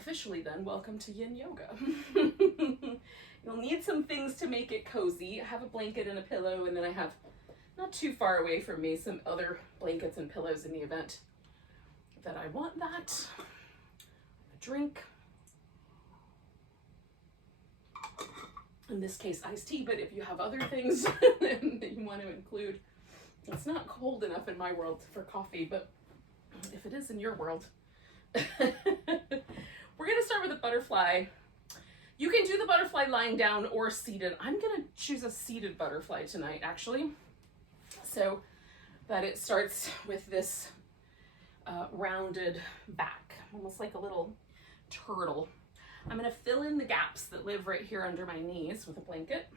officially then, welcome to Yin Yoga. You'll need some things to make it cozy. I have a blanket and a pillow, and then I have, not too far away from me, some other blankets and pillows in the event that I want that. A drink. In this case, iced tea, but if you have other things that you want to include, it's not cold enough in my world for coffee, but if it is in your world. We're gonna start with a butterfly. You can do the butterfly lying down or seated. I'm gonna choose a seated butterfly tonight, actually. So that it starts with this rounded back, almost like a little turtle. I'm gonna fill in the gaps that live right here under my knees with a blanket.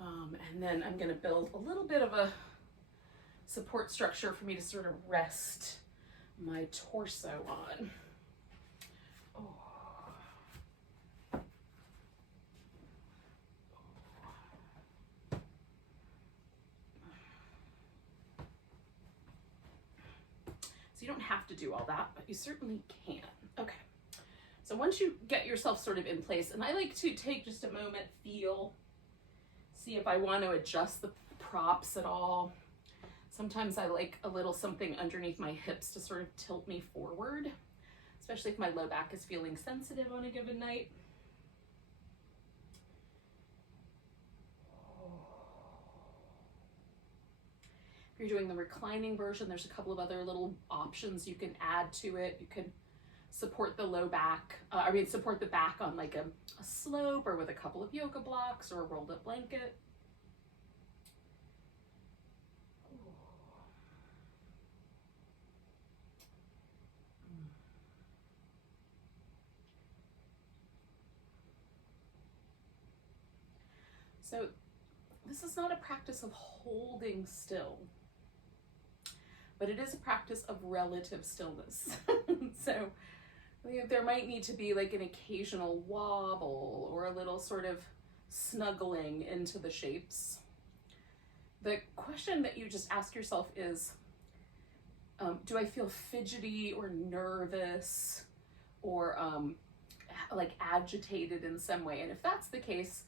And then I'm gonna build a little bit of a support structure for me to sort of rest my torso on. So you don't have to do all that, but you certainly can. Okay. So once you get yourself sort of in place, and I like to take just a moment, feel, see if I want to adjust the props at all. Sometimes I like a little something underneath my hips to sort of tilt me forward, especially if my low back is feeling sensitive on a given night. If you're doing the reclining version, there's a couple of other little options you can add to it. You can support the low back, support the back on like a slope or with a couple of yoga blocks or a rolled up blanket. So this is not a practice of holding still, but it is a practice of relative stillness. So there might need to be like an occasional wobble or a little sort of snuggling into the shapes. The question that you just ask yourself is, do I feel fidgety or nervous or like agitated in some way? And if that's the case,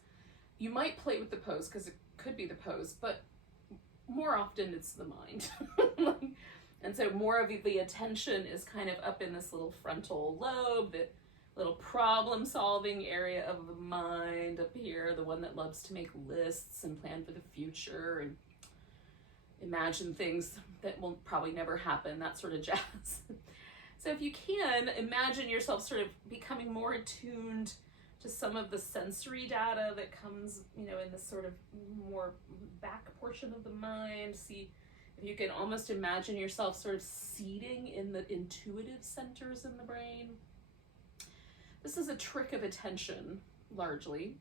you might play with the pose because it could be the pose, but more often it's the mind. And so more of the attention is kind of up in this little frontal lobe, the little problem-solving area of the mind up here, the one that loves to make lists and plan for the future and imagine things that will probably never happen, that sort of jazz. So if you can, imagine yourself sort of becoming more attuned to some of the sensory data that comes, in this sort of more back portion of the mind. See if you can almost imagine yourself sort of seating in the intuitive centers in the brain. This is a trick of attention, largely,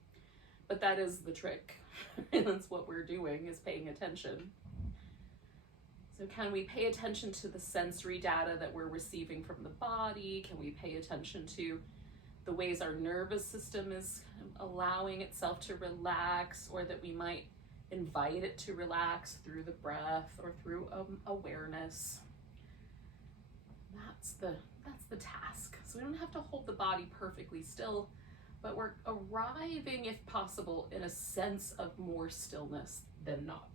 but that is the trick. And that's what we're doing, is paying attention. So can we pay attention to the sensory data that we're receiving from the body? Can we pay attention to the ways our nervous system is allowing itself to relax, or that we might invite it to relax through the breath or through awareness? That's the task. So we don't have to hold the body perfectly still, but we're arriving, if possible, in a sense of more stillness than not.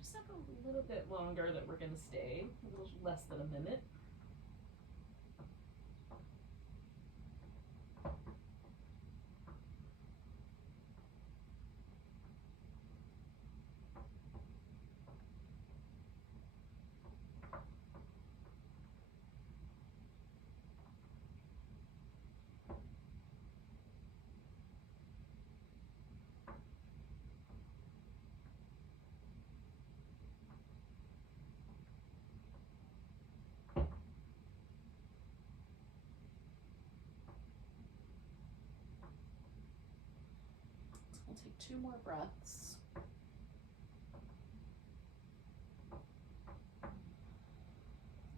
Just have a little bit longer that we're going to stay, a little less than a minute. We'll take 2 more breaths.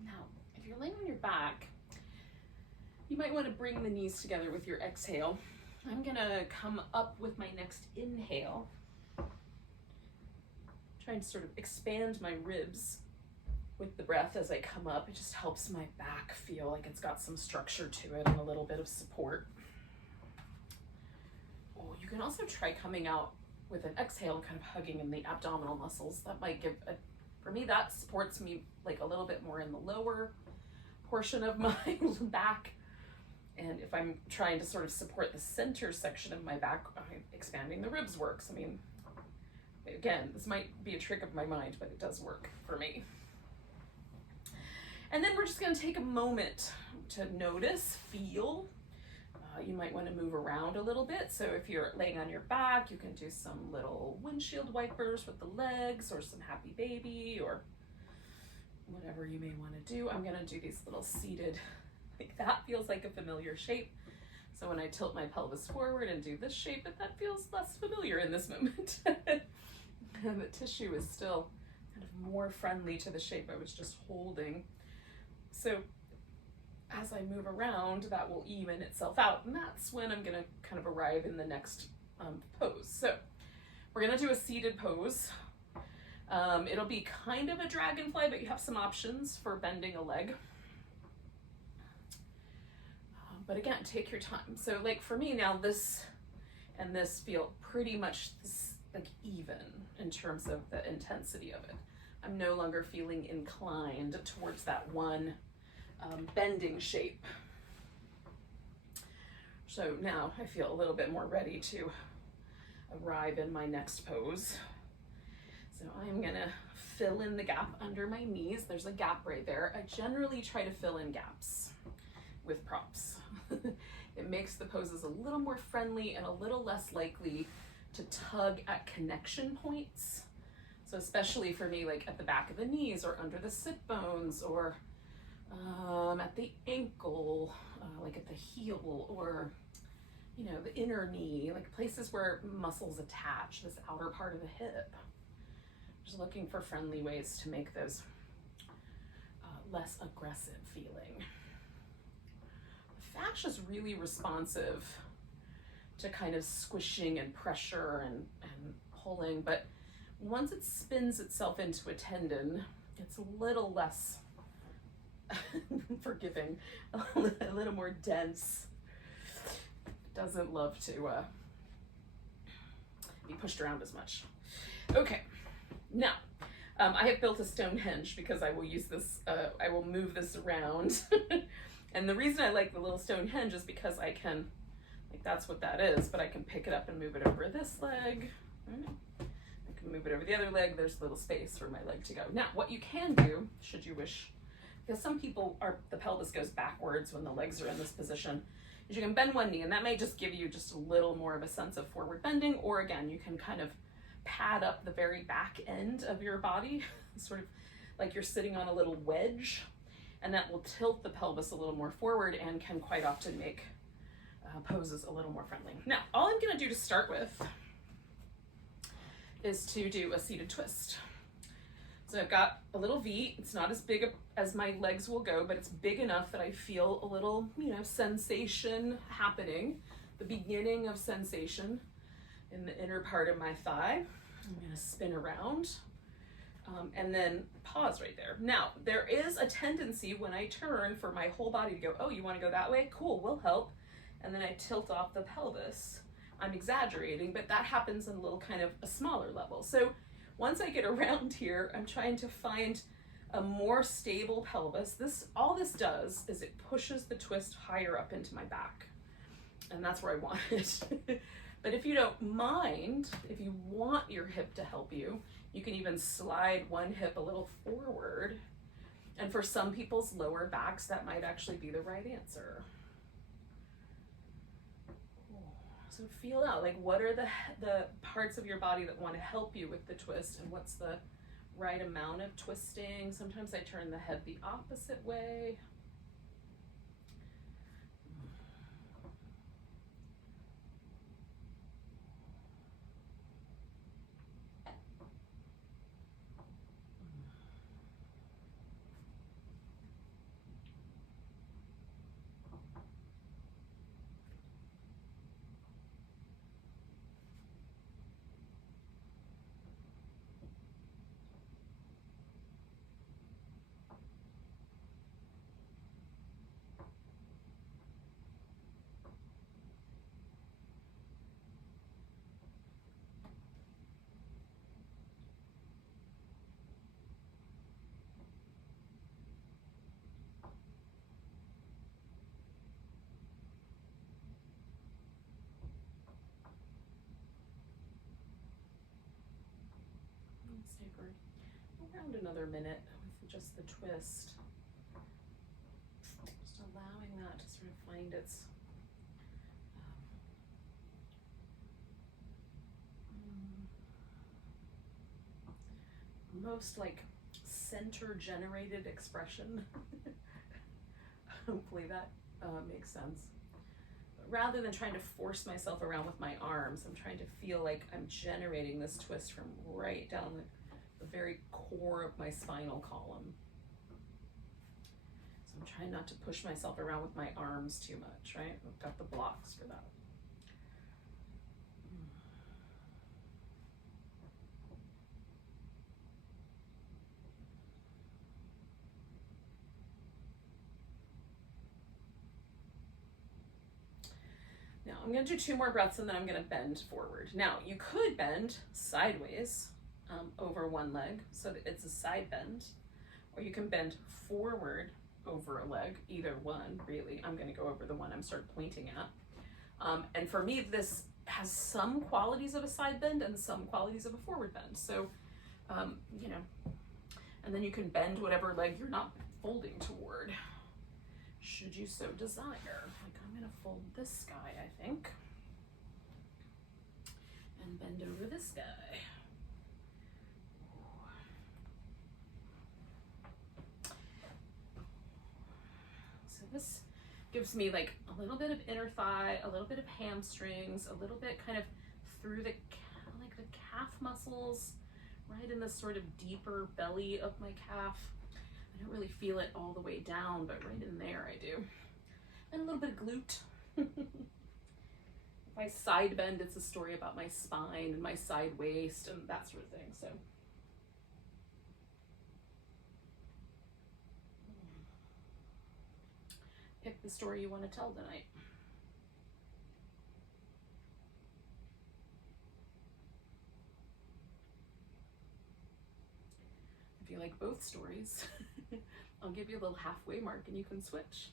Now, if you're laying on your back, you might want to bring the knees together with your exhale. I'm gonna come up with my next inhale. Trying to sort of expand my ribs with the breath as I come up. It just helps my back feel like it's got some structure to it and a little bit of support. Oh, you can also try coming out with an exhale and kind of hugging in the abdominal muscles. That might give, for me, that supports me like a little bit more in the lower portion of my back. And if I'm trying to sort of support the center section of my back, expanding the ribs works. I mean, again, this might be a trick of my mind, but it does work for me. And then we're just going to take a moment to notice, feel. You might want to move around a little bit. So if you're laying on your back, you can do some little windshield wipers with the legs, or some happy baby, or whatever you may want to do. I'm going to do these little seated, like that feels like a familiar shape. So when I tilt my pelvis forward and do this shape, that feels less familiar in this moment. And the tissue is still kind of more friendly to the shape I was just holding. So as I move around, that will even itself out, and that's when I'm gonna kind of arrive in the next pose. So we're gonna do a seated pose. It'll be kind of a dragonfly, but you have some options for bending a leg. But again, take your time. So like for me now, this and this feel pretty much like even in terms of the intensity of it. I'm no longer feeling inclined towards that one bending shape. So now I feel a little bit more ready to arrive in my next pose. So I'm gonna fill in the gap under my knees. There's a gap right there. I generally try to fill in gaps with props. It makes the poses a little more friendly and a little less likely to tug at connection points. So especially for me, like at the back of the knees or under the sit bones, or at the ankle, like at the heel, or you know, the inner knee, like places where muscles attach, this outer part of the hip. Just looking for friendly ways to make those less aggressive feeling. The fascia is really responsive to kind of squishing and pressure and pulling, but once it spins itself into a tendon, it's a little less forgiving, a little more dense. Doesn't love to be pushed around as much. Okay, now I have built a Stonehenge because I will use this, I will move this around. And the reason I like the little Stonehenge is because I can, like that's what that is, but I can pick it up and move it over this leg. I can move it over the other leg. There's a little space for my leg to go. Now, what you can do, should you wish, because some people the pelvis goes backwards when the legs are in this position, is you can bend one knee, and that may just give you just a little more of a sense of forward bending, or again, you can kind of pad up the very back end of your body, sort of like you're sitting on a little wedge, and that will tilt the pelvis a little more forward and can quite often make poses a little more friendly. Now, all I'm gonna do to start with is to do a seated twist. So I've got a little V. It's not as big as my legs will go, but it's big enough that I feel a little, sensation happening, the beginning of sensation in the inner part of my thigh. I'm gonna spin around and then pause right there. Now, there is a tendency when I turn for my whole body to go, oh, you wanna go that way? Cool, we'll help. And then I tilt off the pelvis. I'm exaggerating, but that happens in a little kind of a smaller level. So once I get around here, I'm trying to find a more stable pelvis. All this does is it pushes the twist higher up into my back. And that's where I want it. But if you don't mind, if you want your hip to help you, you can even slide one hip a little forward. And for some people's lower backs, that might actually be the right answer. So feel out, like, what are the parts of your body that want to help you with the twist, and what's the right amount of twisting? Sometimes I turn the head the opposite way. Stay for around another minute with just the twist. Just allowing that to sort of find its most like center generated expression. Hopefully that makes sense. But rather than trying to force myself around with my arms, I'm trying to feel like I'm generating this twist from right down the very core of my spinal column. So I'm trying not to push myself around with my arms too much, right? I've got the blocks for that. Now I'm going to do 2 more breaths and then I'm going to bend forward. Now you could bend sideways over one leg so that it's a side bend, or you can bend forward over a leg, either one really. I'm going to go over the one I'm sort of pointing at. And for me, this has some qualities of a side bend and some qualities of a forward bend. So, and then you can bend whatever leg you're not folding toward, should you so desire. Like, I'm going to fold this guy, I think, and bend over this guy. So this gives me like a little bit of inner thigh, a little bit of hamstrings, a little bit kind of through the calf muscles, right in the sort of deeper belly of my calf. I don't really feel it all the way down, but right in there I do. And a little bit of glute. If I side bend, it's a story about my spine and my side waist and that sort of thing. So pick the story you want to tell tonight. If you like both stories, I'll give you a little halfway mark and you can switch.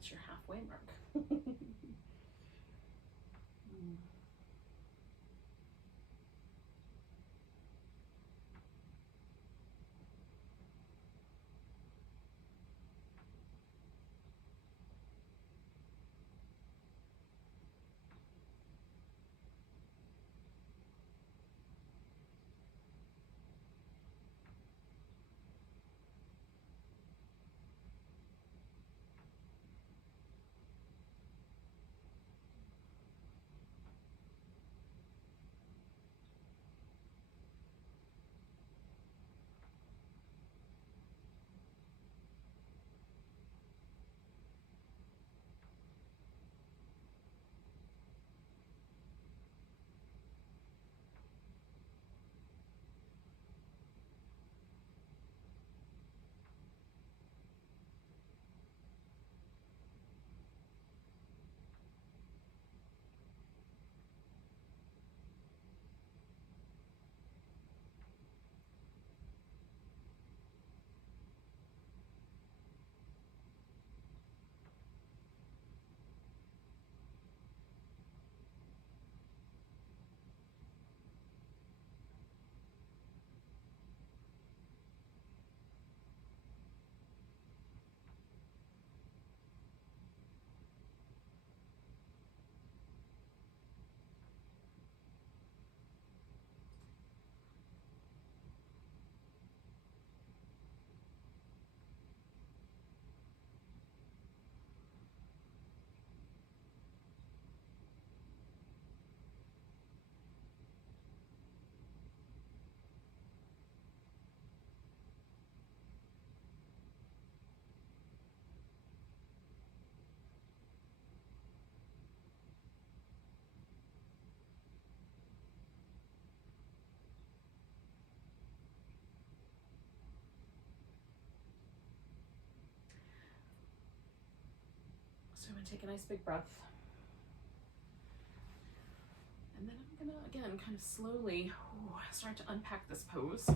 that's your halfway mark. So I'm going to take a nice big breath. And then I'm going to, again, kind of slowly start to unpack this pose.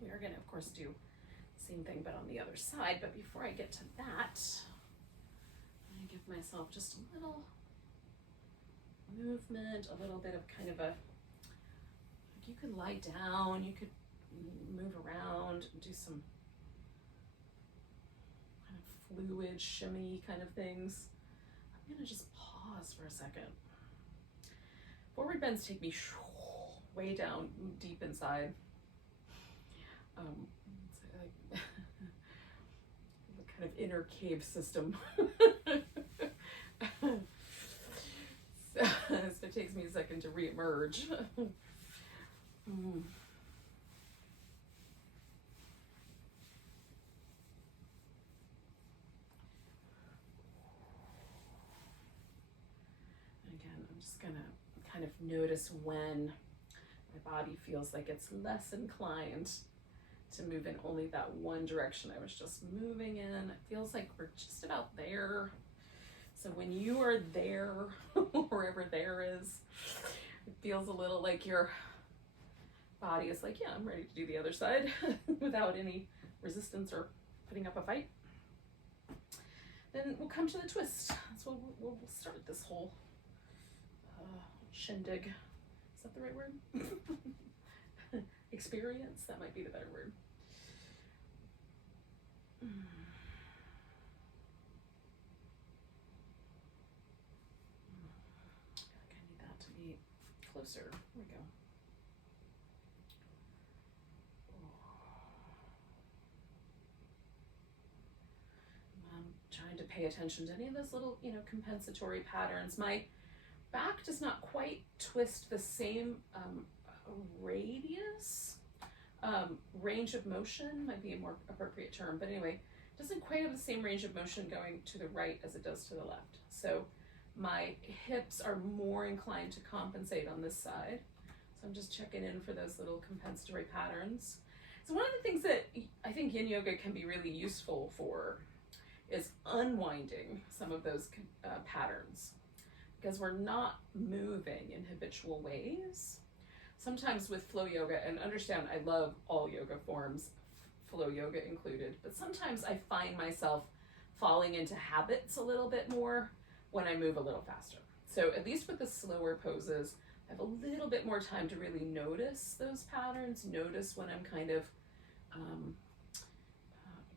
We are going to, of course, do the same thing, but on the other side. But before I get to that, I'm going to give myself just a little movement, a little bit of kind of a, you could lie down, you could move around, do some kind of fluid, shimmy kind of things. I'm going to just pause for a second. Forward bends take me way down, deep inside. The kind of inner cave system. So it takes me a second to re-emerge. And again, I'm just gonna kind of notice when my body feels like it's less inclined to move in only that one direction I was just moving in. It feels like we're just about there. So when you are there, wherever there is, it feels a little like your body is like, yeah, I'm ready to do the other side without any resistance or putting up a fight. Then we'll come to the twist. That's what we'll start this whole shindig. Is that the right word? Experience? That might be the better word. I need that to be closer. Here we go. I'm trying to pay attention to any of those little, compensatory patterns. My back does not quite twist the same radius. Range of motion might be a more appropriate term, but anyway, it doesn't quite have the same range of motion going to the right as it does to the left. So my hips are more inclined to compensate on this side. So I'm just checking in for those little compensatory patterns. So one of the things that I think yin yoga can be really useful for is unwinding some of those patterns, because we're not moving in habitual ways. sometimes with flow yoga, and understand I love all yoga forms, flow yoga included, but sometimes I find myself falling into habits a little bit more when I move a little faster. So at least with the slower poses, I have a little bit more time to really notice those patterns, notice when I'm kind of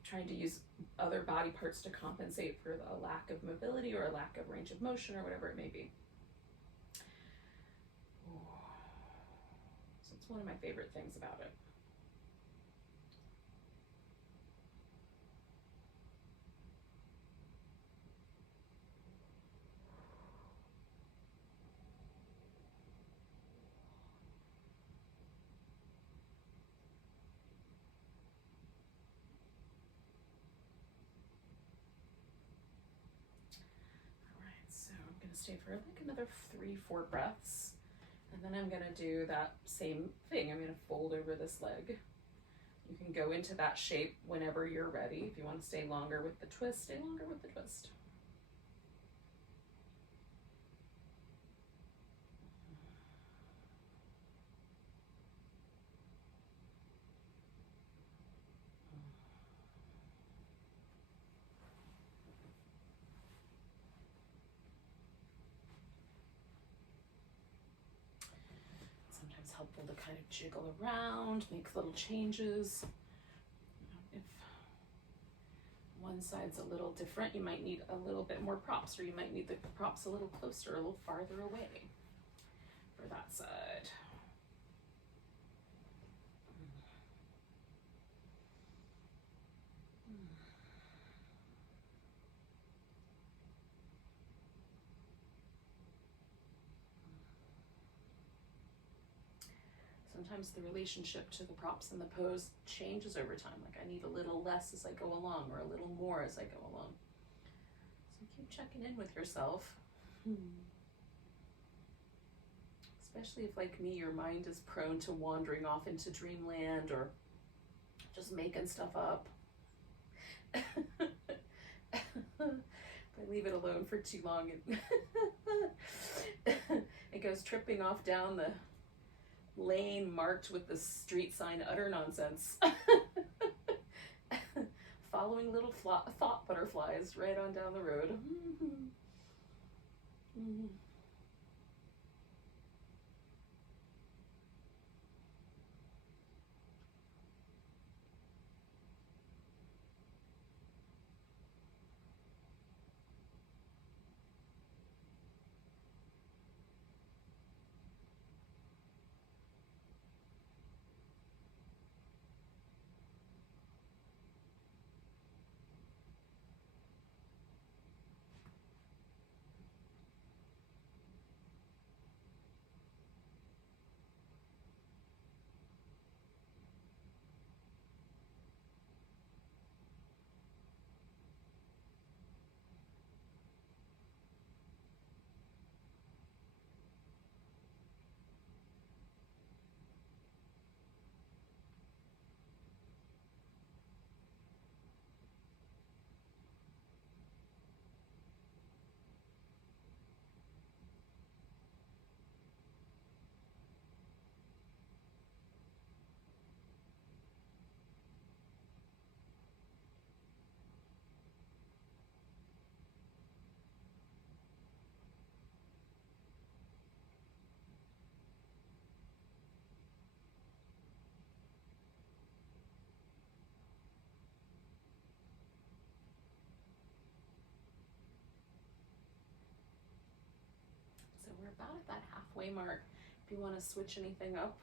trying to use other body parts to compensate for a lack of mobility or a lack of range of motion or whatever it may be. So it's one of my favorite things about it. Stay for like another 3-4 breaths, and then I'm gonna do that same thing. I'm gonna fold over this leg. You can go into that shape whenever you're ready. If you want to stay longer with the twist, stay longer with the twist. Helpful to kind of jiggle around, make little changes. If one side's a little different, you might need a little bit more props, or you might need the props a little closer, a little farther away for that side. Sometimes the relationship to the props and the pose changes over time. Like I need a little less as I go along, or a little more as I go along. So keep checking in with yourself. Especially if, like me, your mind is prone to wandering off into dreamland or just making stuff up. If I leave it alone for too long, it goes tripping off down the lane marked with the street sign utter nonsense. Following little thought butterflies right on down the road. So we're about at that halfway mark. If you want to switch anything up.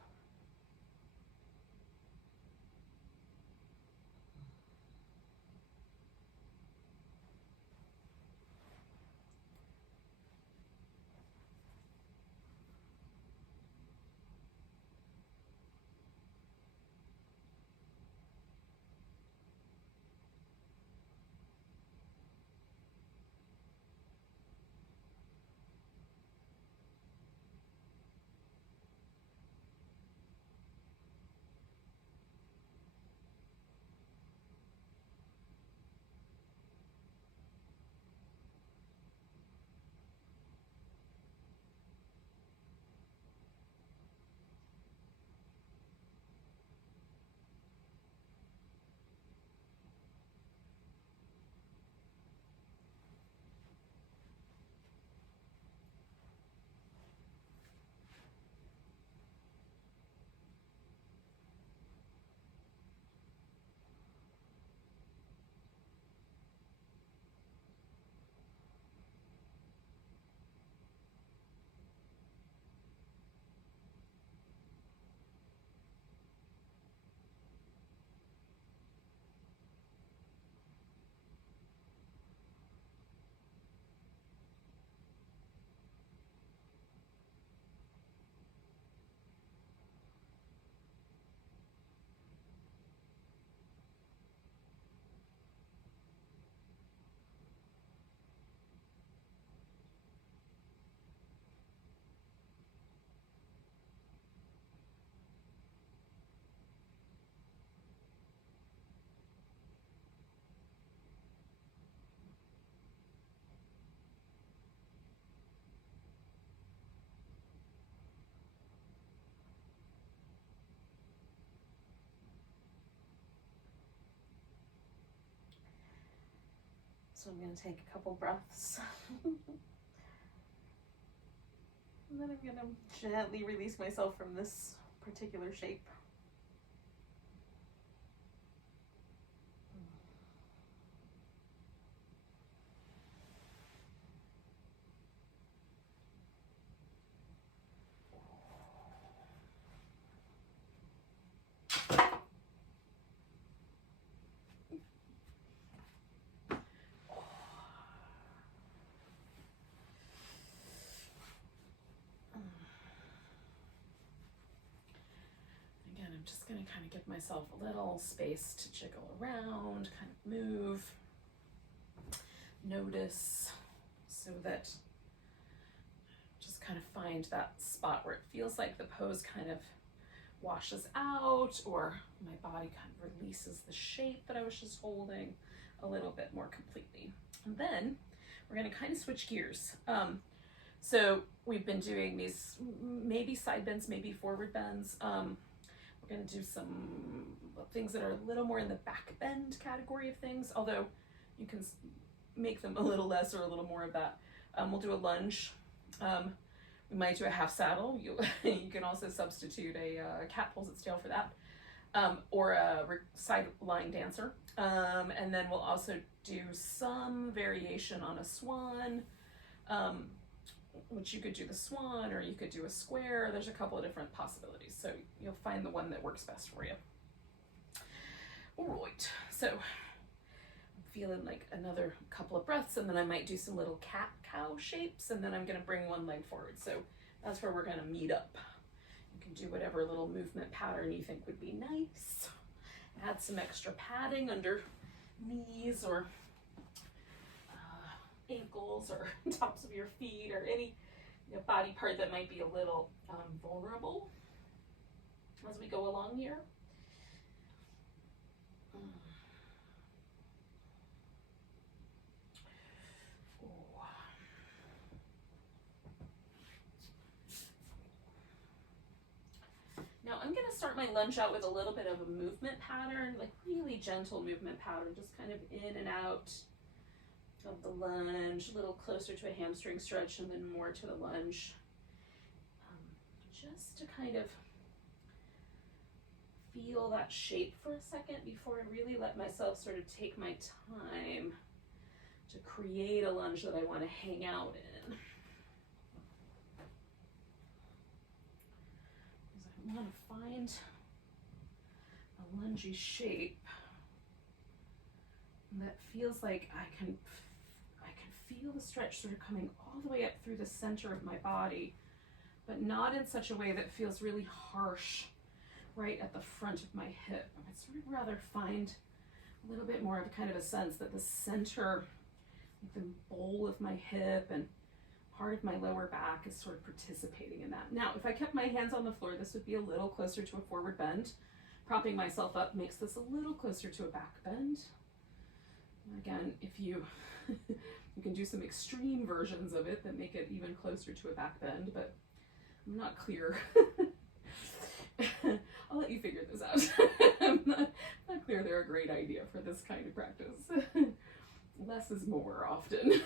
So I'm going to take a couple breaths. And then I'm going to gently release myself from this particular shape. I'm just going to kind of give myself a little space to jiggle around, kind of move, notice, so that just kind of find that spot where it feels like the pose kind of washes out, or my body kind of releases the shape that I was just holding a little bit more completely. And then we're going to kind of switch gears. So we've been doing these maybe side bends, maybe forward bends. We're going to do some things that are a little more in the back bend category of things, although you can make them a little less or a little more of that. We'll do a lunge. We might do a half saddle. You can also substitute a cat pulls its tail for that, or a side lying dancer. And then we'll also do some variation on a swan, which you could do the swan, or you could do a square. There's a couple of different possibilities, so you'll find the one that works best for you. All right, so I'm feeling like another couple of breaths, and then I might do some little cat-cow shapes, and then I'm going to bring one leg forward. So that's where we're going to meet up. You can do whatever little movement pattern you think would be nice. Add some extra padding under knees or ankles or tops of your feet, or any body part that might be a little vulnerable as we go along here. Now I'm going to start my lunge out with a little bit of a movement pattern, like really gentle movement pattern, just kind of in and out of the lunge, a little closer to a hamstring stretch and then more to the lunge. Just to kind of feel that shape for a second before I really let myself sort of take my time to create a lunge that I want to hang out in. Because I want to find a lungy shape that feels like I can feel the stretch sort of coming all the way up through the center of my body, but not in such a way that feels really harsh right at the front of my hip. I'd sort of rather find a little bit more of a kind of a sense that the center, like the bowl of my hip and part of my lower back is sort of participating in that. Now, if I kept my hands on the floor, this would be a little closer to a forward bend. Propping myself up makes this a little closer to a back bend. Again, if you you can do some extreme versions of it that make it even closer to a back bend, but I'm not clear. I'll let you figure this out. I'm not clear they're a great idea for this kind of practice. Less is more often.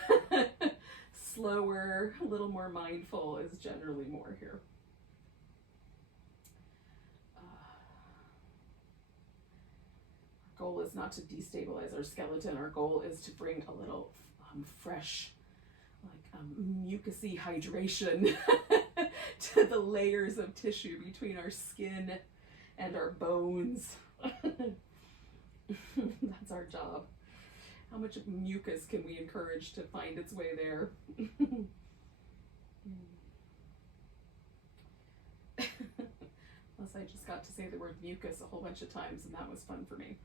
Slower, a little more mindful is generally more here. Our goal is not to destabilize our skeleton. Our goal is to bring a little fresh, like mucusy hydration to the layers of tissue between our skin and our bones. That's our job. How much mucus can we encourage to find its way there? Plus, I just got to say the word mucus a whole bunch of times, and that was fun for me.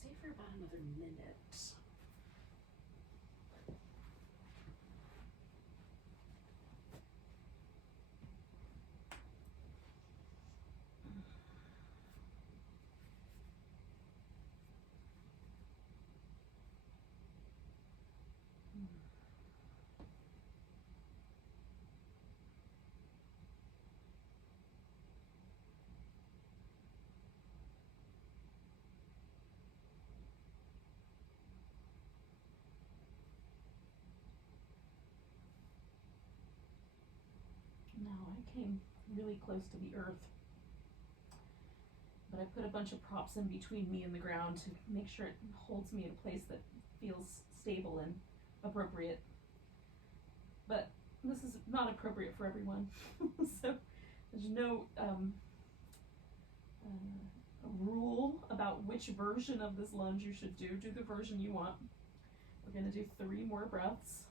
stay for about another minute. Now I came really close to the earth, but I put a bunch of props in between me and the ground to make sure it holds me in a place that feels stable and appropriate. But this is not appropriate for everyone. So there's no rule about which version of this lunge you should do. Do the version you want. We're going to do 3 more breaths.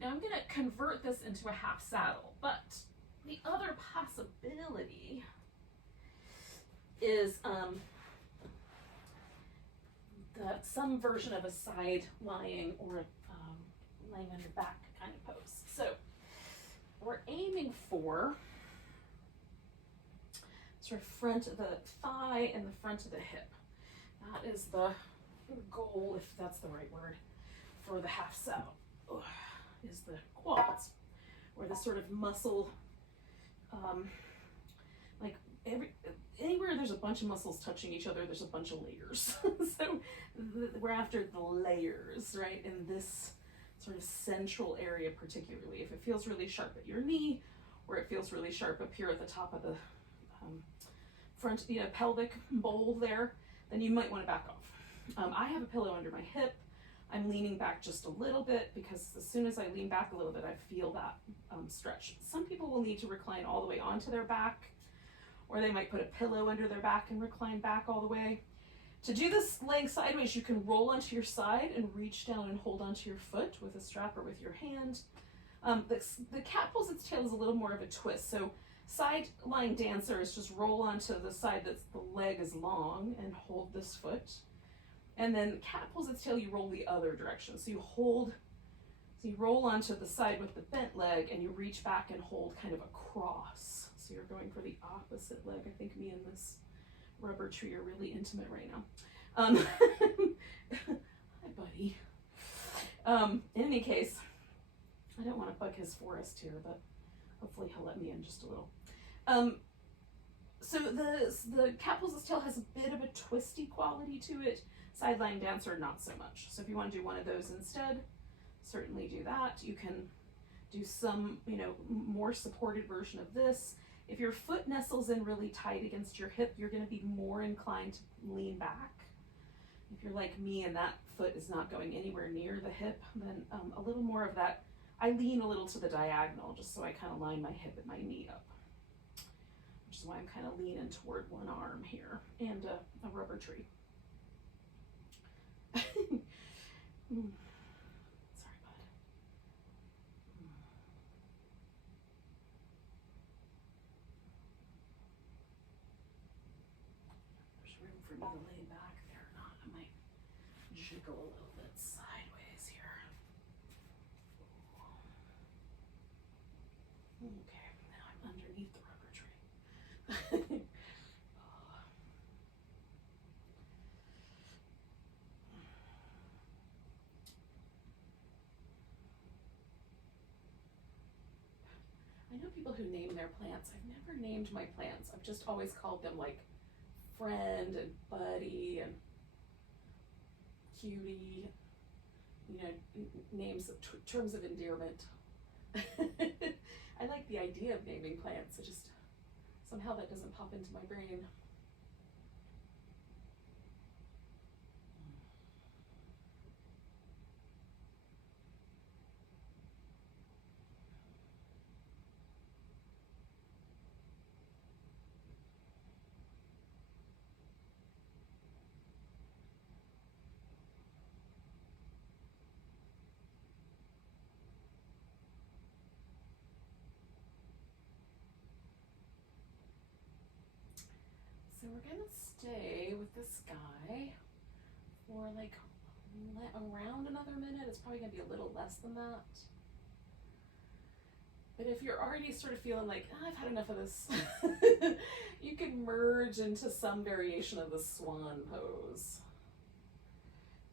Now I'm going to convert this into a half saddle, but the other possibility is some version of a side lying or laying on your back kind of pose. So we're aiming for sort of front of the thigh and the front of the hip. That is the goal, if that's the right word, for the half saddle. Is the quads, or the sort of muscle, like anywhere there's a bunch of muscles touching each other, there's a bunch of layers. So we're after the layers, right? In this sort of central area particularly. If it feels really sharp at your knee, or it feels really sharp up here at the top of the front, pelvic bowl there, then you might want to back off. I have a pillow under my hip. I'm leaning back just a little bit because as soon as I lean back a little bit, I feel that stretch. Some people will need to recline all the way onto their back, or they might put a pillow under their back and recline back all the way. To do this laying sideways, you can roll onto your side and reach down and hold onto your foot with a strap or with your hand. The cat pulls its tail is a little more of a twist. So side lying dancer is just roll onto the side that's the leg is long and hold this foot. And then cat pulls its tail, you roll the other direction. So you roll onto the side with the bent leg and you reach back and hold kind of across. So you're going for the opposite leg. I think me and this rubber tree are really intimate right now. Hi, buddy. In any case, I don't want to bug his forest here, but hopefully he'll let me in just a little. So the cat pulls its tail has a bit of a twisty quality to it. Side lying dancer, not so much. So if you want to do one of those instead, certainly do that. You can do some, more supported version of this. If your foot nestles in really tight against your hip, you're going to be more inclined to lean back. If you're like me and that foot is not going anywhere near the hip, then a little more of that. I lean a little to the diagonal just so I kind of line my hip and my knee up, which is why I'm kind of leaning toward one arm here and a rubber tree. Sorry, bud. There's room for me to lay back there or not. I might jiggle a little bit sideways here. Okay, now I'm underneath the rubber tree. I know people who name their plants. I've never named my plants. I've just always called them like friend and buddy and cutie, names of terms of endearment. I like the idea of naming plants. It just, somehow that doesn't pop into my brain. we're gonna stay with this guy for like around another minute. It's probably gonna be a little less than that. But if you're already sort of feeling like, oh, I've had enough of this, you can merge into some variation of the swan pose,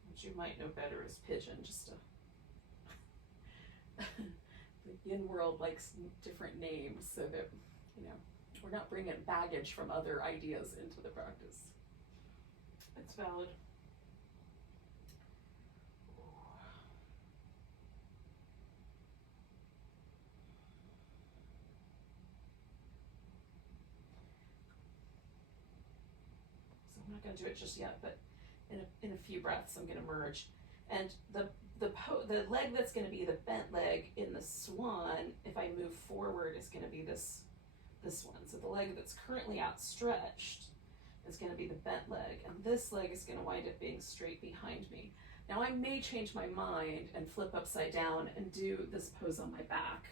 which you might know better as pigeon, just to the yin world likes different names so that, you know, we're not bringing baggage from other ideas into the practice. It's valid. I'm not going to do it just yet, but in a few breaths I'm going to merge. And the leg that's going to be the bent leg in the swan, if I move forward, is going to be this one. So the leg that's currently outstretched is going to be the bent leg, and this leg is going to wind up being straight behind me. Now I may change my mind and flip upside down and do this pose on my back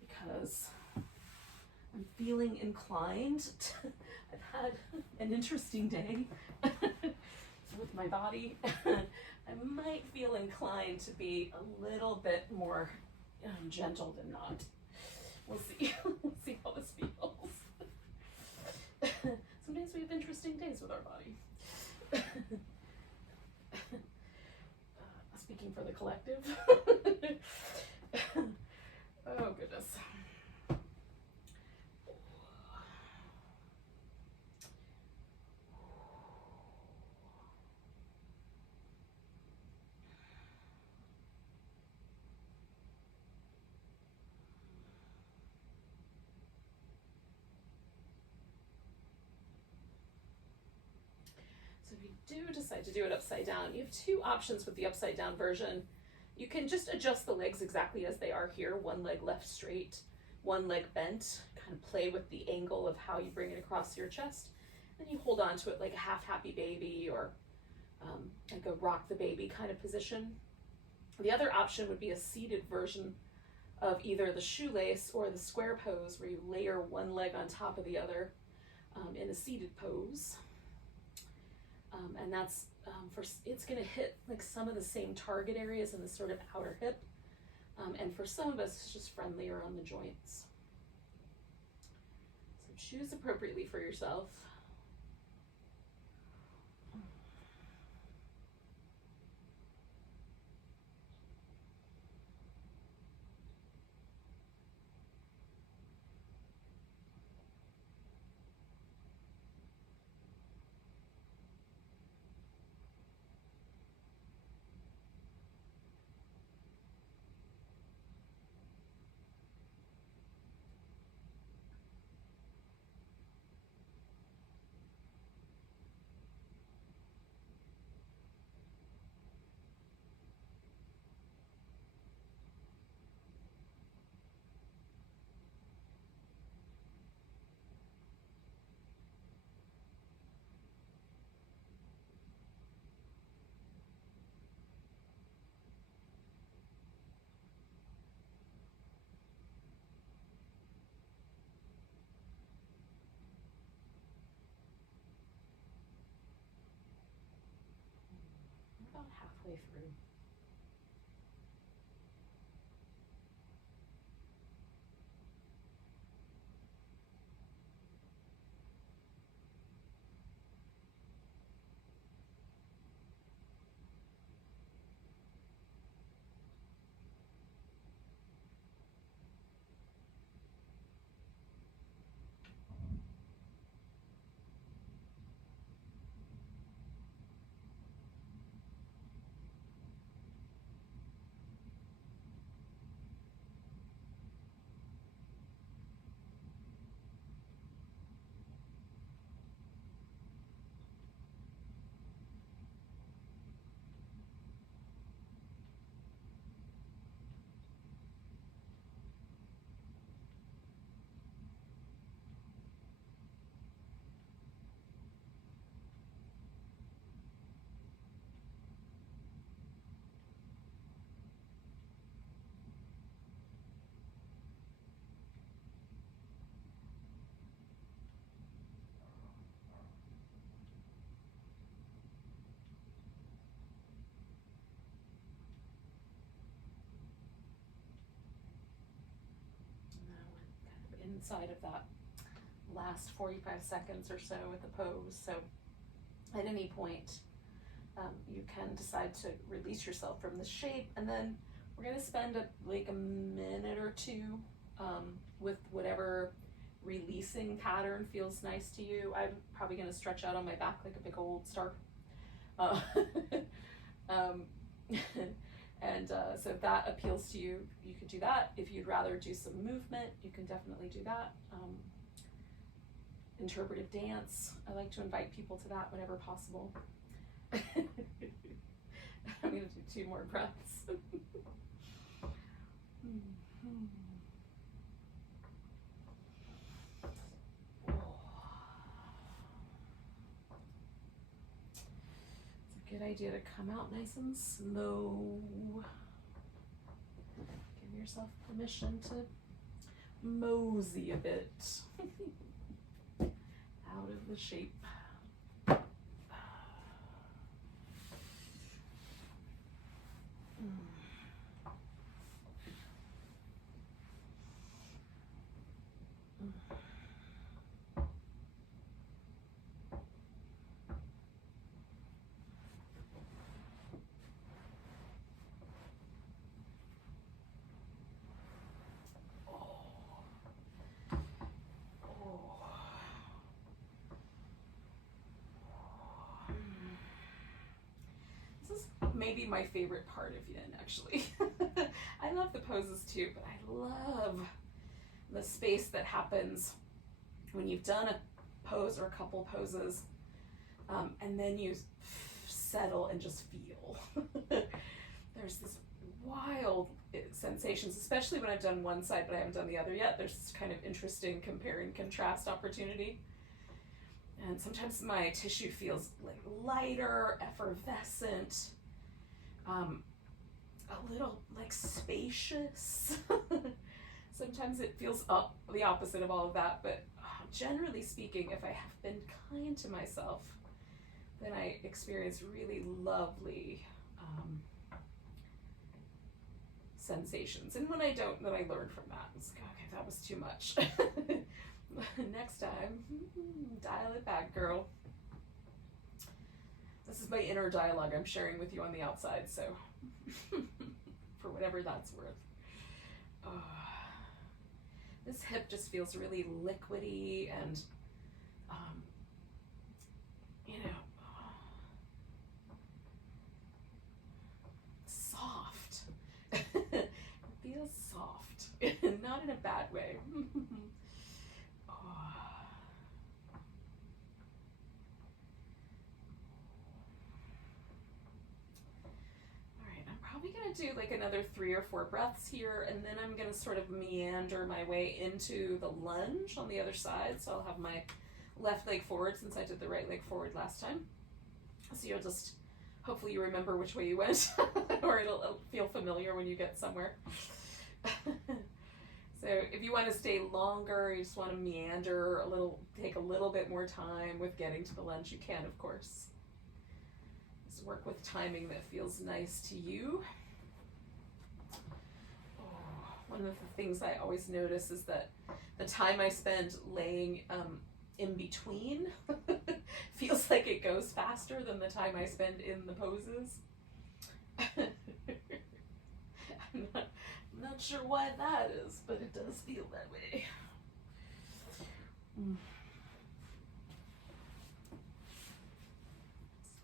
because I'm feeling inclined. I've had an interesting day with my body. I might feel inclined to be a little bit more gentle than not. We'll see. We'll see how this feels. Sometimes we have interesting days with our body. Speaking for the collective. Oh, goodness. So if you do decide to do it upside down, you have two options with the upside down version. You can just adjust the legs exactly as they are here, one leg left straight, one leg bent, kind of play with the angle of how you bring it across your chest, and you hold on to it like a half happy baby or like a rock the baby kind of position. The other option would be a seated version of either the shoelace or the square pose, where you layer one leg on top of the other in a seated pose. And that's it's going to hit like some of the same target areas in the sort of outer hip, and for some of us it's just friendlier on the joints. So choose appropriately for yourself. About halfway through. inside of that last 45 seconds or so with the pose. So at any point, you can decide to release yourself from the shape, and then we're going to spend like a minute or two with whatever releasing pattern feels nice to you. I'm probably going to stretch out on my back like a big old star. So if that appeals to you, you could do that. If you'd rather do some movement, you can definitely do that. Interpretive dance, I like to invite people to that whenever possible. I'm going to do 2 more breaths. Good idea to come out nice and slow. Give yourself permission to mosey a bit out of the shape. Maybe my favorite part of yin, actually. I love the poses too, but I love the space that happens when you've done a pose or a couple poses, and then you settle and just feel. There's this wild sensations, especially when I've done one side but I haven't done the other yet. There's this kind of interesting compare and contrast opportunity. And sometimes my tissue feels like lighter, effervescent, a little like spacious. Sometimes it feels the opposite of all of that, but generally speaking, if I have been kind to myself, then I experience really lovely sensations. And when I don't, then I learn from that. It's like, okay, that was too much. Next time, dial it back, girl. This is my inner dialogue I'm sharing with you on the outside, so for whatever that's worth. This hip just feels really liquidy and, soft. It feels soft, not in a bad way. Do like another 3 or 4 breaths here, and then I'm going to sort of meander my way into the lunge on the other side. So I'll have my left leg forward since I did the right leg forward last time. So you'll just, hopefully you remember which way you went, or it'll feel familiar when you get somewhere. So if you want to stay longer, you just want to meander a little, take a little bit more time with getting to the lunge, you can, of course. Just work with timing that feels nice to you. One of the things I always notice is that the time I spend laying in between feels like it goes faster than the time I spend in the poses. I'm not sure why that is, but it does feel that way.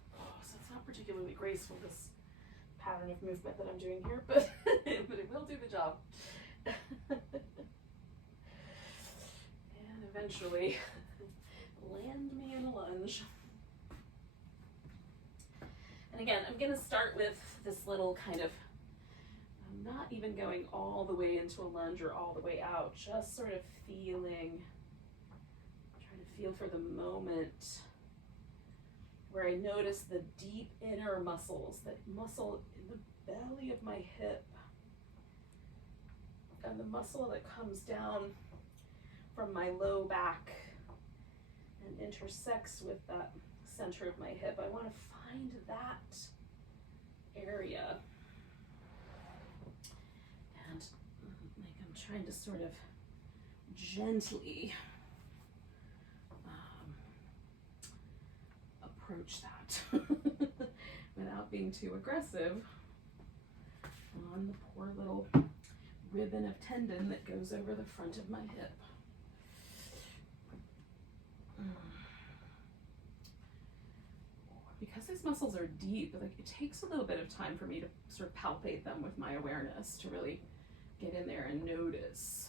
So it's not particularly graceful, this pattern of movement that I'm doing here, but but it will do the job. And eventually land me in a lunge. And again, I'm going to start with this little kind of, I'm not even going all the way into a lunge or all the way out, just sort of feeling, trying to feel for the moment where I notice the deep inner muscles, that muscle in the belly of my hip, and the muscle that comes down from my low back and intersects with that center of my hip. I want to find that area. And like I'm trying to sort of gently approach that without being too aggressive on the poor little ribbon of tendon that goes over the front of my hip. Because these muscles are deep, like it takes a little bit of time for me to sort of palpate them with my awareness to really get in there and notice.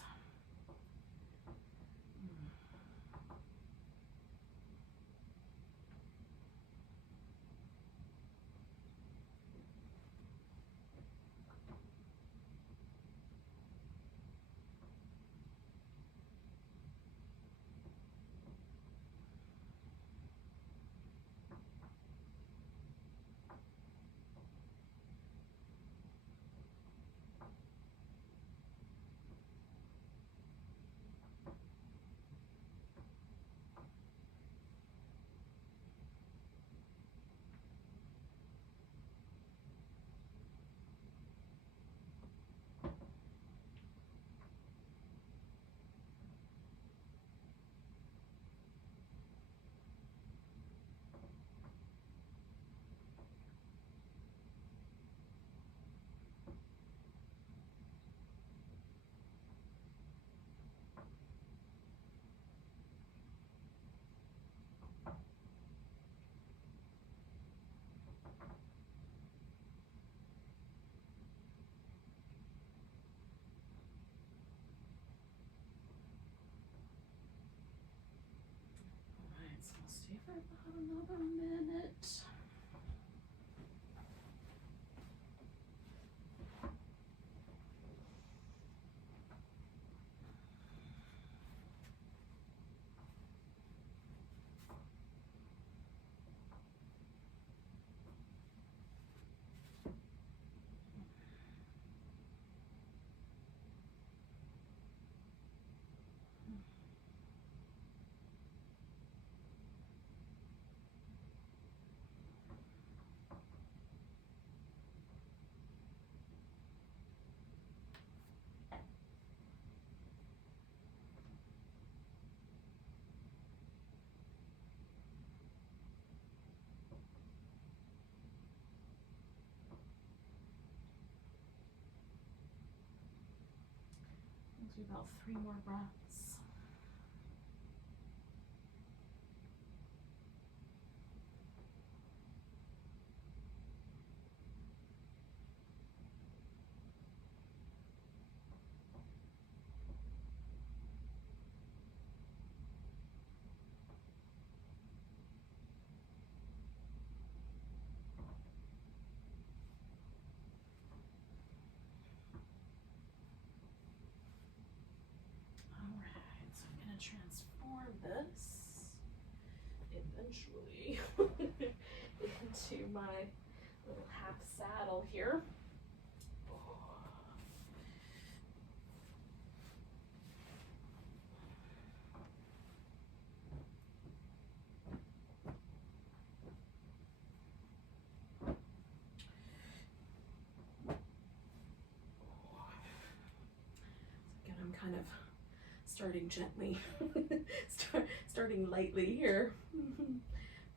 So I'll stay for about another minute. Do about 3 more breaths. Transform this eventually into my little half saddle here. Again, I'm kind of starting gently, starting lightly here.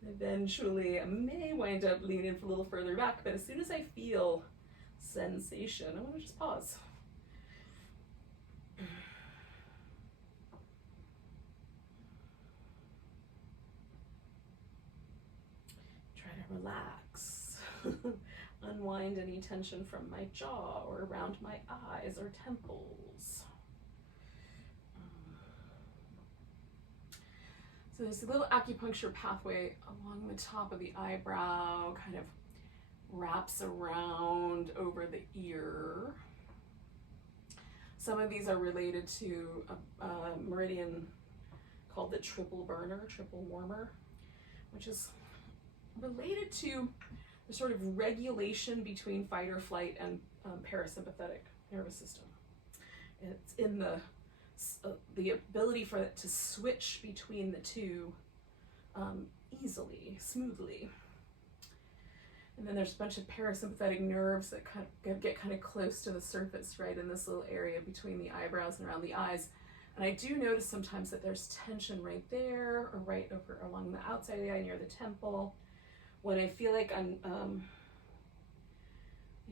Eventually, I may wind up leaning a little further back, but as soon as I feel sensation, I want to just pause. Try to relax, unwind any tension from my jaw or around my eyes or temples. So there's a little acupuncture pathway along the top of the eyebrow, kind of wraps around over the ear. Some of these are related to a meridian called the triple burner, triple warmer, which is related to the sort of regulation between fight or flight and parasympathetic nervous system. It's in the ability for it to switch between the two easily, smoothly. And then there's a bunch of parasympathetic nerves that get kind of close to the surface, right in this little area between the eyebrows and around the eyes, And I do notice sometimes that there's tension right there or right over along the outside of the eye near the temple. When I feel like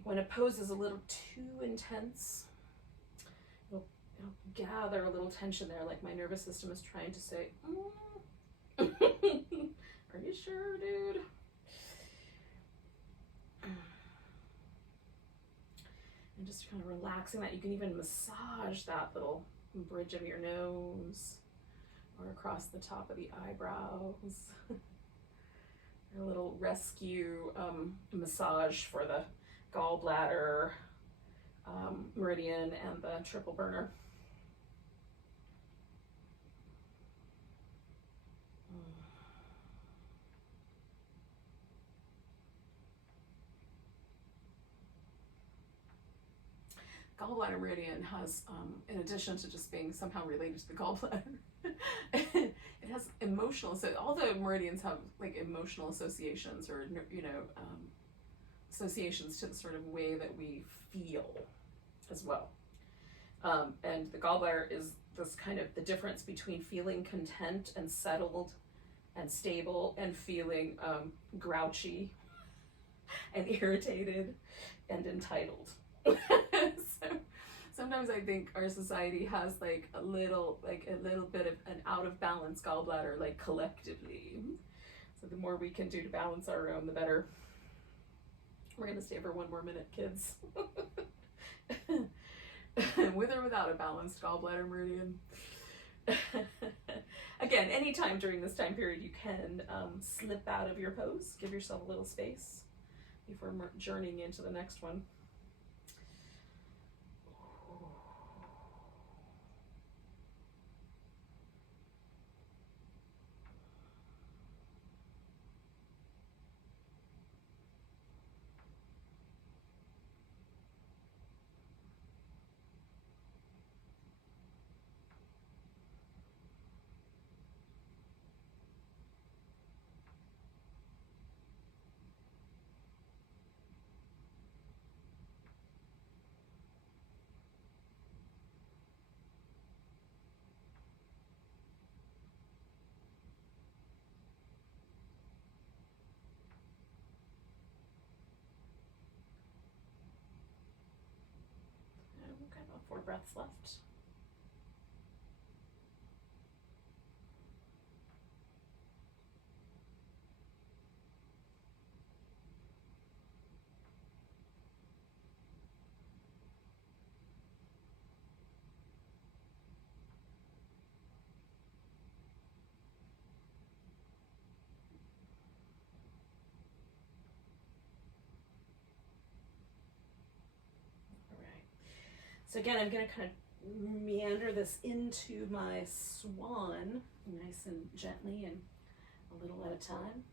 when a pose is a little too intense, it'll gather a little tension there, like my nervous system is trying to say, are you sure, dude? And just kind of relaxing that. You can even massage that little bridge of your nose or across the top of the eyebrows. A little rescue massage for the gallbladder, meridian, and the triple burner. Gallbladder meridian has, in addition to just being somehow related to the gallbladder, it has emotional, so all the meridians have like emotional associations or, associations to the sort of way that we feel as well. And the gallbladder is this kind of the difference between feeling content and settled and stable and feeling grouchy and irritated and entitled. So sometimes I think our society has like a little bit of an out of balance gallbladder, like collectively. So the more we can do to balance our own, the better. We're gonna stay for one more minute, kids. With or without a balanced gallbladder meridian. Again, anytime during this time period you can slip out of your pose, give yourself a little space before journeying into the next one. Okay, about 4 breaths left. So again, I'm going to kind of meander this into my swan, nice and gently and a little at a time.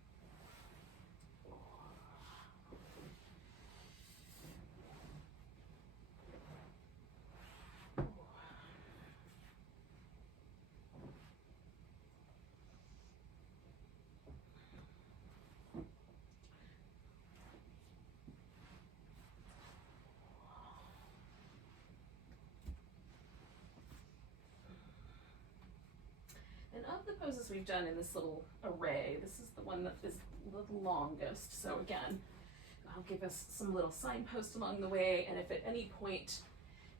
And of the poses we've done in this little array, this is the one that is the longest. So again, I'll give us some little signposts along the way, and if at any point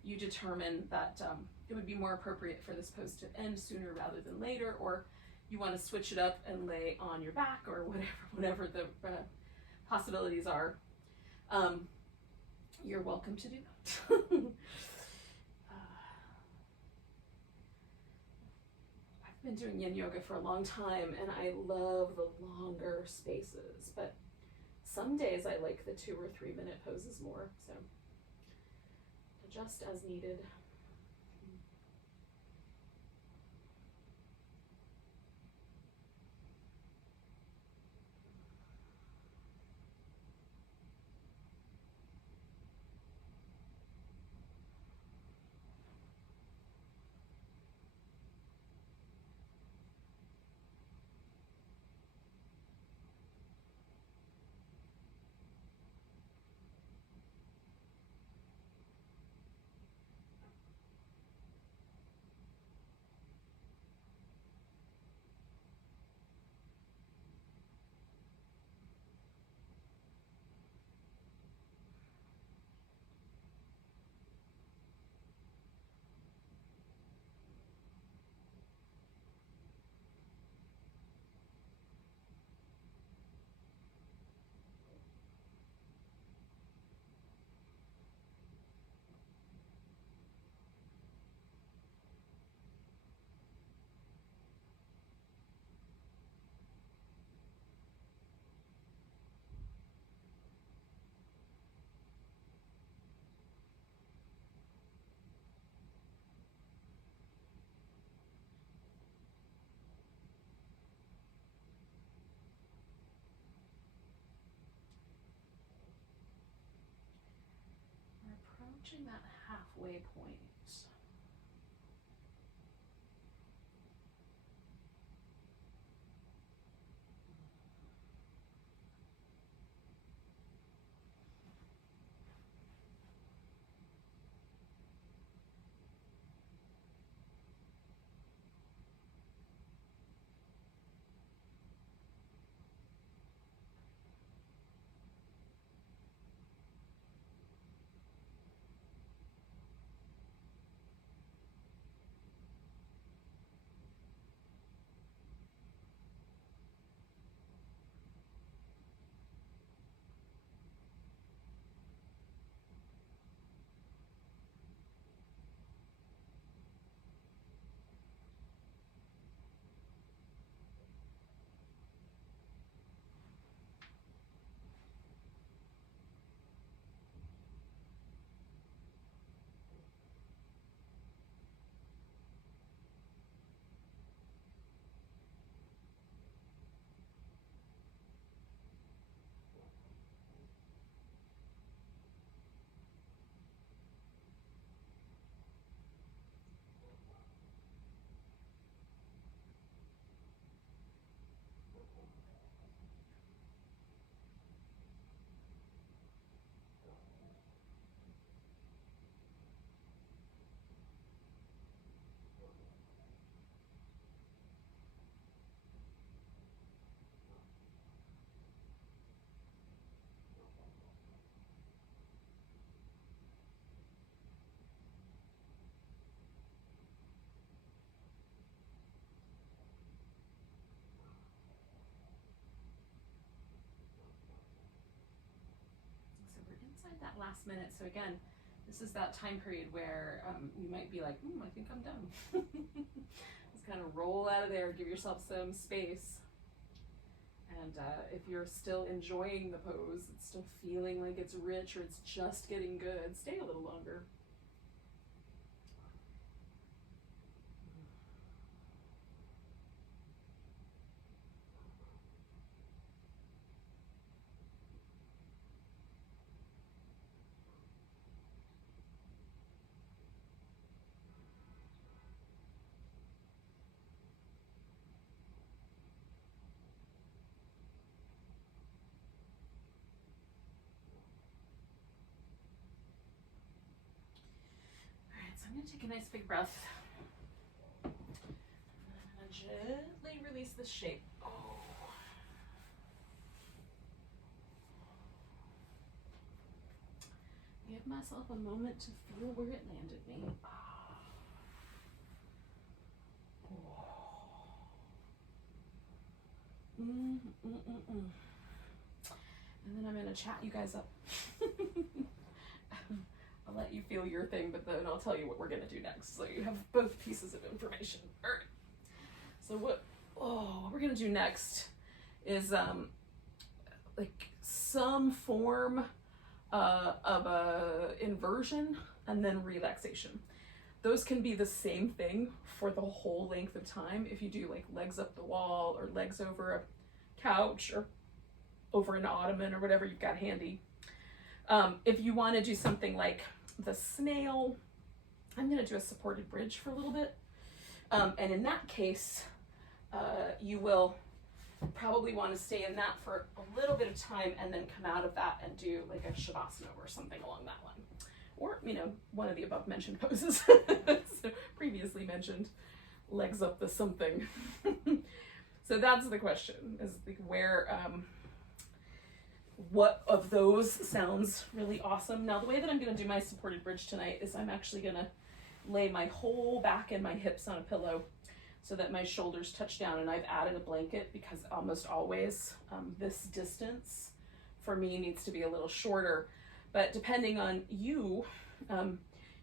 you determine that it would be more appropriate for this pose to end sooner rather than later, or you want to switch it up and lay on your back, or whatever the possibilities are, you're welcome to do that. Been doing yin yoga for a long time and I love the longer spaces, but some days I like the 2 or 3 minute poses more, so adjust as needed. reaching that halfway point. So we're inside that last minute. So again, this is that time period where you might be like, I think I'm done. Just kind of roll out of there, give yourself some space. And if you're still enjoying the pose, it's still feeling like it's rich or it's just getting good, stay a little longer. So I'm going to take a nice big breath and gently release the shape. Give myself a moment to feel where it landed me. And then I'm going to chat you guys up. I'll let you feel your thing, but then I'll tell you what we're going to do next. So you have both pieces of information. All right. So what we're going to do next is like some form of a inversion and then relaxation. Those can be the same thing for the whole length of time. If you do like legs up the wall or legs over a couch or over an ottoman or whatever you've got handy. If you want to do something like the snail, I'm going to do a supported bridge for a little bit. And in that case, you will probably want to stay in that for a little bit of time and then come out of that and do like a shavasana or something along that line. Or, one of the above mentioned poses. So previously mentioned, legs up the something. So that's the question, is like where, what of those sounds really awesome. Now the way that I'm going to do my supported bridge tonight is I'm actually going to lay my whole back and my hips on a pillow so that my shoulders touch down, and I've added a blanket because almost always this distance for me needs to be a little shorter. But depending on you,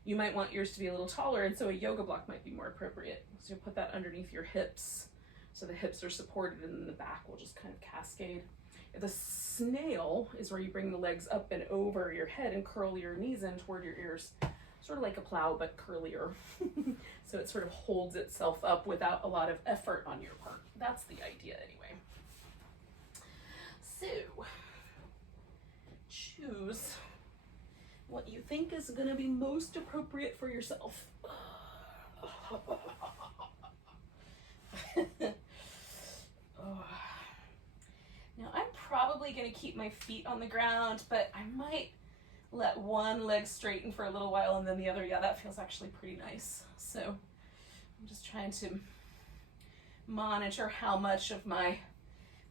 you might want yours to be a little taller, and so a yoga block might be more appropriate. So you put that underneath your hips so the hips are supported, and then the back will just kind of cascade. The snail is where you bring the legs up and over your head and curl your knees in toward your ears. Sort of like a plow, but curlier. So it sort of holds itself up without a lot of effort on your part. That's the idea anyway. So, choose what you think is going to be most appropriate for yourself. Now I'm probably going to keep my feet on the ground, but I might let one leg straighten for a little while and then the other. Yeah, that feels actually pretty nice. So I'm just trying to monitor how much of my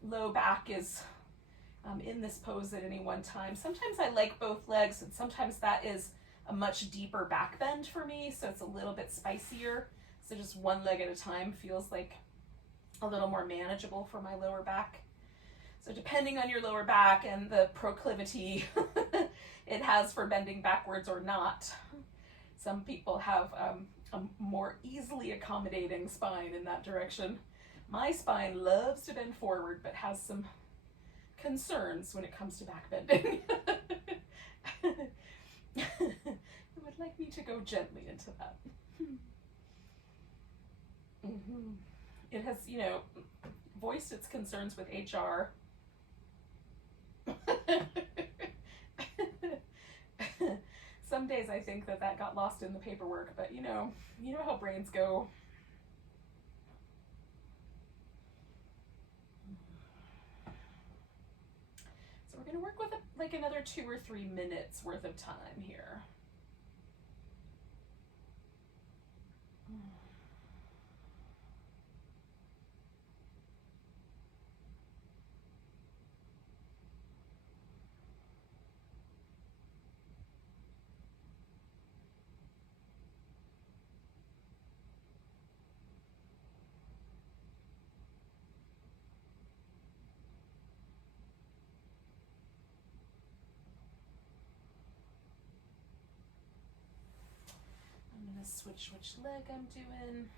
low back is in this pose at any one time. Sometimes I like both legs, and sometimes that is a much deeper back bend for me, so it's a little bit spicier. So just one leg at a time feels like a little more manageable for my lower back. So depending on your lower back and the proclivity it has for bending backwards or not, some people have a more easily accommodating spine in that direction. My spine loves to bend forward, but has some concerns when it comes to back bending. It would like me to go gently into that. It has, you know, voiced its concerns with HR. Some days I think that got lost in the paperwork, but you know how brains go. So we're going to work with like another 2 or 3 minutes worth of time here. I'm going to switch which leg I'm doing.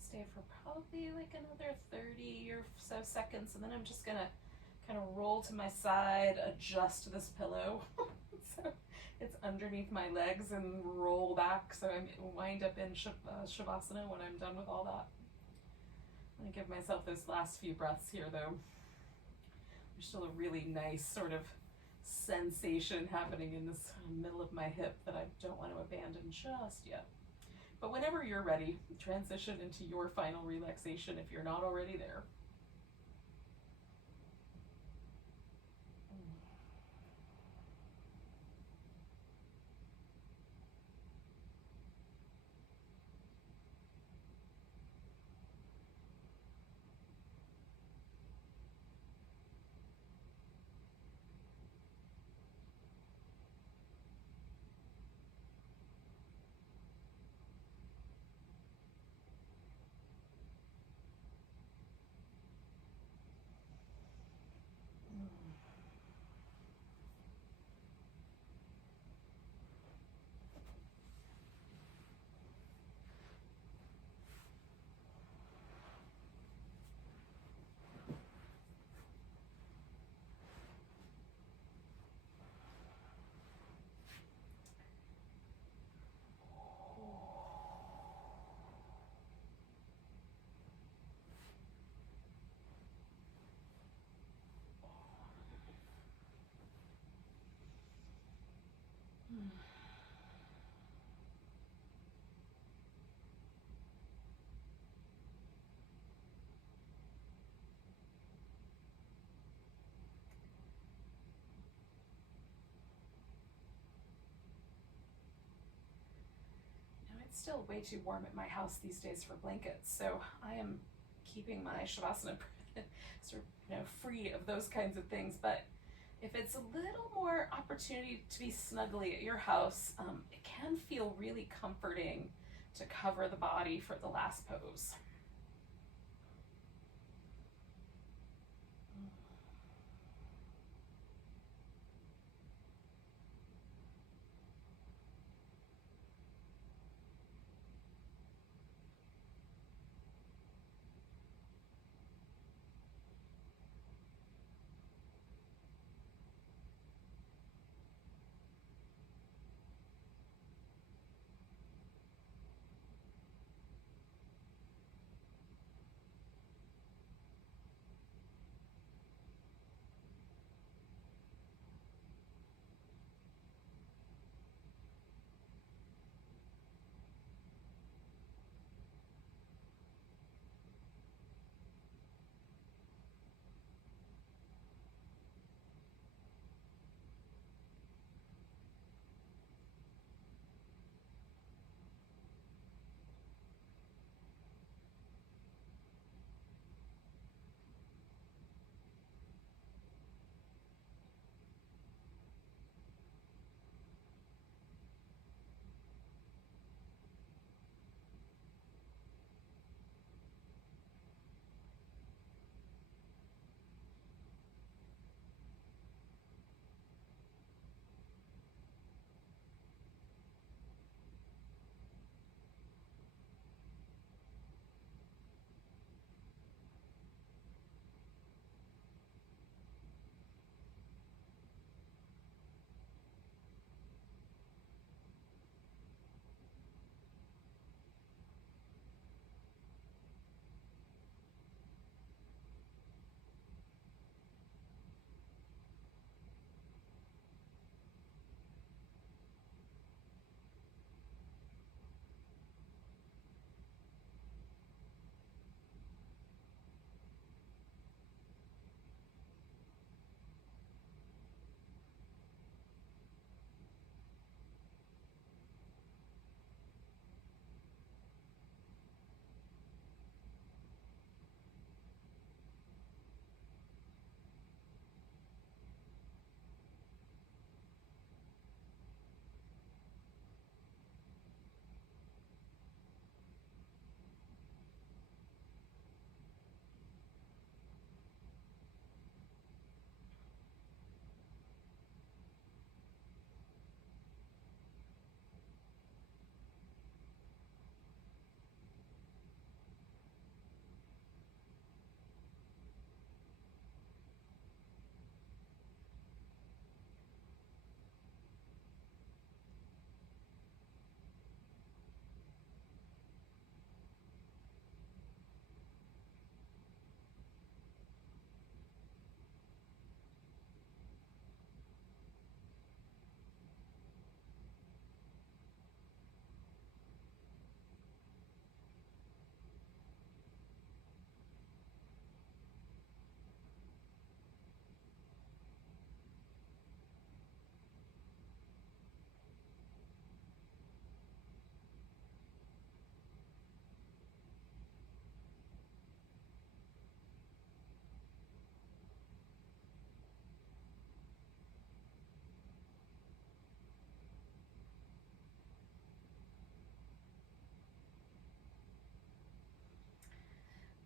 Stay for probably like another 30 or so seconds, and then I'm just gonna kind of roll to my side, adjust this pillow so it's underneath my legs, and roll back so I wind up in Shavasana when I'm done with all that. I'm gonna give myself those last few breaths here though. There's still a really nice sort of sensation happening in this middle of my hip that I don't want to abandon just yet. But whenever you're ready, transition into your final relaxation if you're not already there. It's still way too warm at my house these days for blankets, so I am keeping my Shavasana sort of, free of those kinds of things. But if it's a little more opportunity to be snuggly at your house, it can feel really comforting to cover the body for the last pose.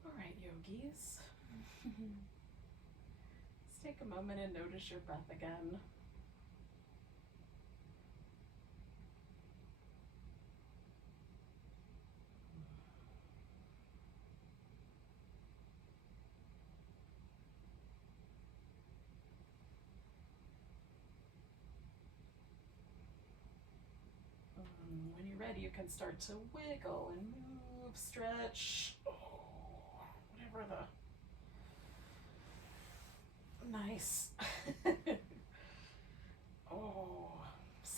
All right, yogis. Let's take a moment and notice your breath again. When you're ready, you can start to wiggle and move, stretch, whatever the nice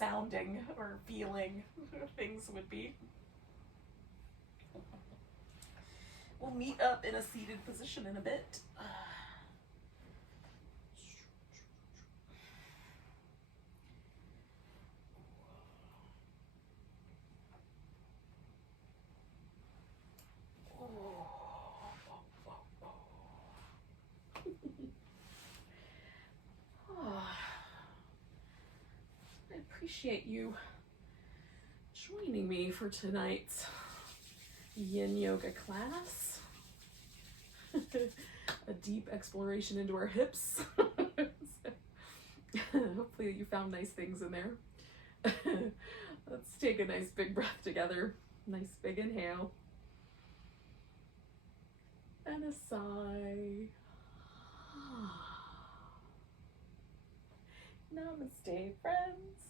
sounding or feeling things would be. We'll meet up in a seated position in a bit. I appreciate you joining me for tonight's yin yoga class. A deep exploration into our hips. Hopefully you found nice things in there. Let's take a nice big breath together. Nice big inhale. And a sigh. Namaste, friends.